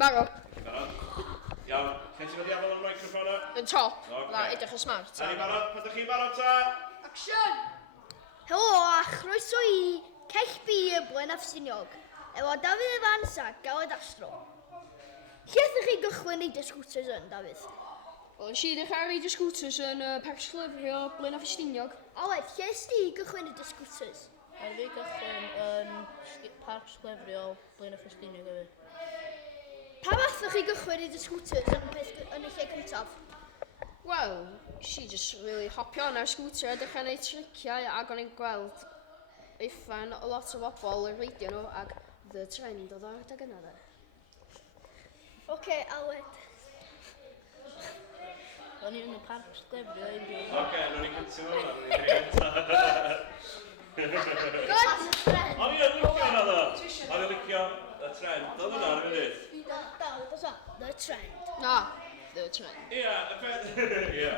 barod. Iawn, lle ti'n meddwl am y microphone o? Yn top. Ocê. Na, edrych yn smart. Are ni barod? Pan ydych chi'n barod ta? Action! Helo a chroeso i Cell B y Blaen Ffestiniog, efo Dafydd Evans a Galed Astro. Lle ydych chi gychwyn ei scooters yn, Dafydd? Wel, nes i ddechrau reid y scooters yn Parc Slyfrio Blaen Ffestiniog. Aled, lle ys ti gychwyn ei scooters? Ar fi gychwyn yn Parc Sglefrio, Blaen y Ffestiniog hefyd. Pa fath ydych chi gychwyn ei scooters yn y lle cyntaf? Wel, nes i just really hopio on ar scooter a dechrau neud triciau ac o'n i'n gweld uffan o lot o bobl yn reidio nhw ac The Trend oedd o'r adag yna dde. Oce, Aled. O'n i yn y Parc Sglefrio unrhyw. Oce, nhw'n ni'n cyntio nhw. O'n i'n licio hwnna ddo. O'n i'n licio y trend. Oedd hwnna ar y funud. The Trend. Na, The Trend. Ia, y peth... Ia.